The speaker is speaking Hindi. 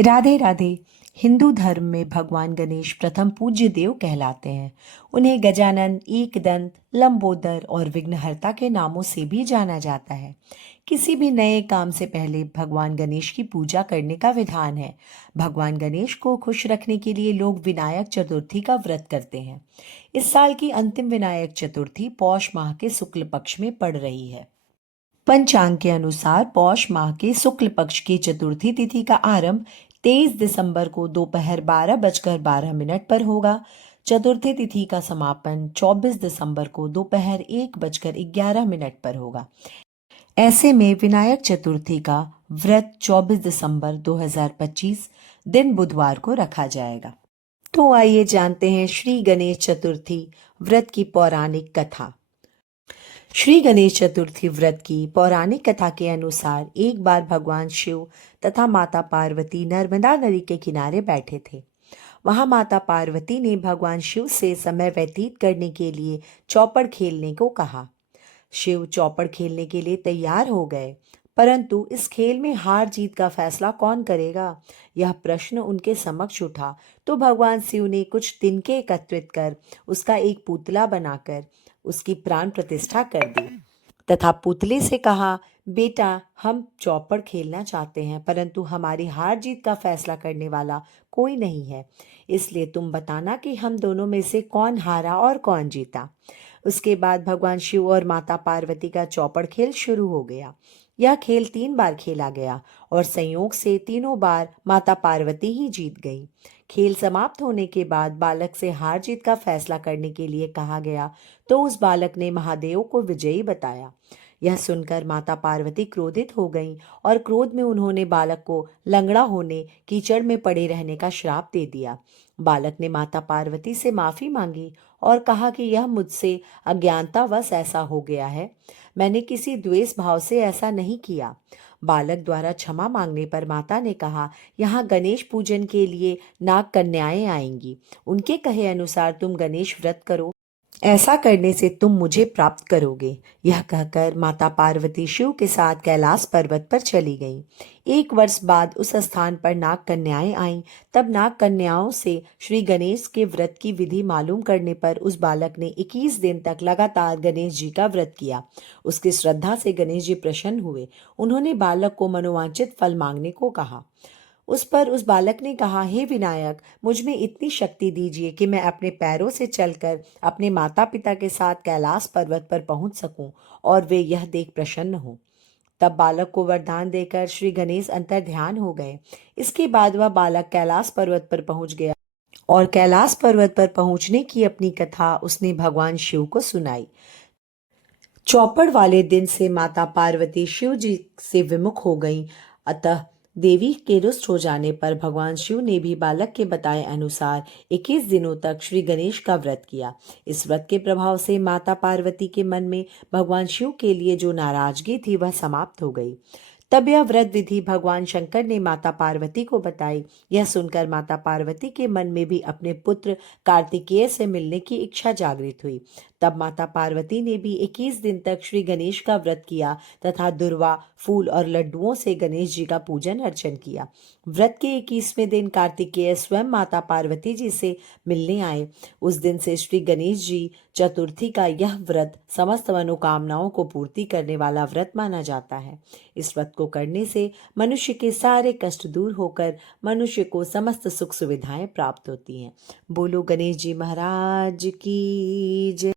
राधे राधे। हिंदू धर्म में भगवान गणेश प्रथम पूज्य देव कहलाते हैं। उन्हें गजानन, एकदंत, लंबोदर और विघ्नहर्ता के नामों से भी जाना जाता है। किसी भी नए काम से पहले भगवान गणेश की पूजा करने का विधान है। भगवान गणेश को खुश रखने के लिए लोग विनायक चतुर्थी का व्रत करते हैं। इस साल की अंतिम विनायक चतुर्थी पौष माह के शुक्ल पक्ष में पड़ रही है। पंचांग के अनुसार पौष माह के शुक्ल पक्ष की चतुर्थी तिथि का आरंभ 23 दिसंबर को दोपहर 12:12 पर होगा। चतुर्थी तिथि का समापन 24 दिसंबर को दोपहर 1:11 पर होगा। ऐसे में विनायक चतुर्थी का व्रत 24 दिसंबर 2025 दिन बुधवार को रखा जाएगा। तो आइए जानते हैं श्री गणेश चतुर्थी व्रत की पौराणिक कथा। श्री गणेश चतुर्थी व्रत की पौराणिक कथा के अनुसार एक बार भगवान शिव तथा माता पार्वती नर्मदा नदी के किनारे बैठे थे। वहां माता पार्वती ने भगवान शिव से समय व्यतीत करने के लिए चौपड़ खेलने को कहा। शिव चौपड़ खेलने के लिए तैयार हो गए, परंतु इस खेल में हार जीत का फैसला कौन करेगा, यह प्रश्न उनके समक्ष उठा। तो भगवान शिव ने कुछ तिनके एकत्रित कर उसका एक पुतला बनाकर उसकी प्राण प्रतिष्ठा कर दी तथा पुतले से कहा, बेटा, हम चौपड़ खेलना चाहते हैं, परंतु हमारी हार जीत का फैसला करने वाला कोई नहीं है। इसलिए तुम बताना कि हम दोनों में से कौन हारा और कौन जीता। उसके बाद भगवान शिव और माता पार्वती का चौपड़ खेल शुरू हो गया। यह खेल 3 बार खेला गया और संयोग से तीनों बार माता पार्वती ही जीत गई। खेल समाप्त होने के बाद बालक से हार जीत का फैसला करने के लिए कहा गया, तो उस बालक ने महादेव को विजयी बताया। यह सुनकर माता पार्वती क्रोधित हो गईं और क्रोध में उन्होंने बालक को लंगड़ा होने, कीचड़ में पड़े रहने का श्राप दे दिया। बालक ने माता पार्वती से माफी मांगी और कहा कि यह मुझसे अज्ञानतावश ऐसा हो गया है, मैंने किसी द्वेष भाव से ऐसा नहीं किया। बालक द्वारा क्षमा मांगने पर माता ने कहा, यहाँ गणेश पूजन के लिए नाग कन्याएं आएंगी, उनके कहे अनुसार तुम गणेश व्रत करो, ऐसा करने से तुम मुझे प्राप्त करोगे। यह कहकर माता पार्वती शिव के साथ कैलाश पर्वत पर चली गईं। 1 वर्ष बाद उस स्थान पर नाग कन्याएं आईं। तब नाग कन्याओं से श्री गणेश के व्रत की विधि मालूम करने पर उस बालक ने 21 दिन तक लगातार गणेश जी का व्रत किया। उसकी श्रद्धा से गणेश जी प्रसन्न हुए। उन्होंने बालक को मनोवांछित फल मांगने को कहा। उस पर उस बालक ने कहा, हे विनायक, मुझ में इतनी शक्ति दीजिए कि मैं अपने पैरों से चलकर अपने माता पिता के साथ कैलाश पर्वत पर पहुंच सकूं और वे यह देख प्रसन्न हों। तब बालक को वरदान देकर श्री गणेश अंतर ध्यान हो गए। इसके बाद वह बालक कैलाश पर्वत पर पहुंच गया और कैलाश पर्वत पर पहुंचने की अपनी कथा उसने भगवान शिव को सुनाई। चौपड़ वाले दिन से माता पार्वती शिव जी से विमुख हो गईं। अतः देवी के रुष्ट हो जाने पर भगवान शिव ने भी बालक के बताए अनुसार 21 दिनों तक श्री गणेश का व्रत किया। इस व्रत के प्रभाव से माता पार्वती के मन में भगवान शिव के लिए जो नाराजगी थी वह समाप्त हो गई। तब यह व्रत विधि भगवान शंकर ने माता पार्वती को बताई। यह सुनकर माता पार्वती के मन में भी अपने पुत्र कार्तिकेय से मिलने की इच्छा जागृत हुई। तब माता पार्वती ने भी 21 दिन तक श्री गणेश का व्रत किया तथा दुर्वा, फूल और लड्डुओं से गणेश जी का पूजन अर्चन किया। व्रत के 21वें दिन कार्तिकेय स्वयं माता पार्वती जी से मिलने आए। उस दिन से श्री गणेश जी चतुर्थी का यह व्रत समस्त मनोकामनाओं को पूर्ति करने वाला व्रत माना जाता है। इस व्रत को करने से मनुष्य के सारे कष्ट दूर होकर मनुष्य को समस्त सुख सुविधाएं प्राप्त होती हैं। बोलो गणेश जी महाराज की जय।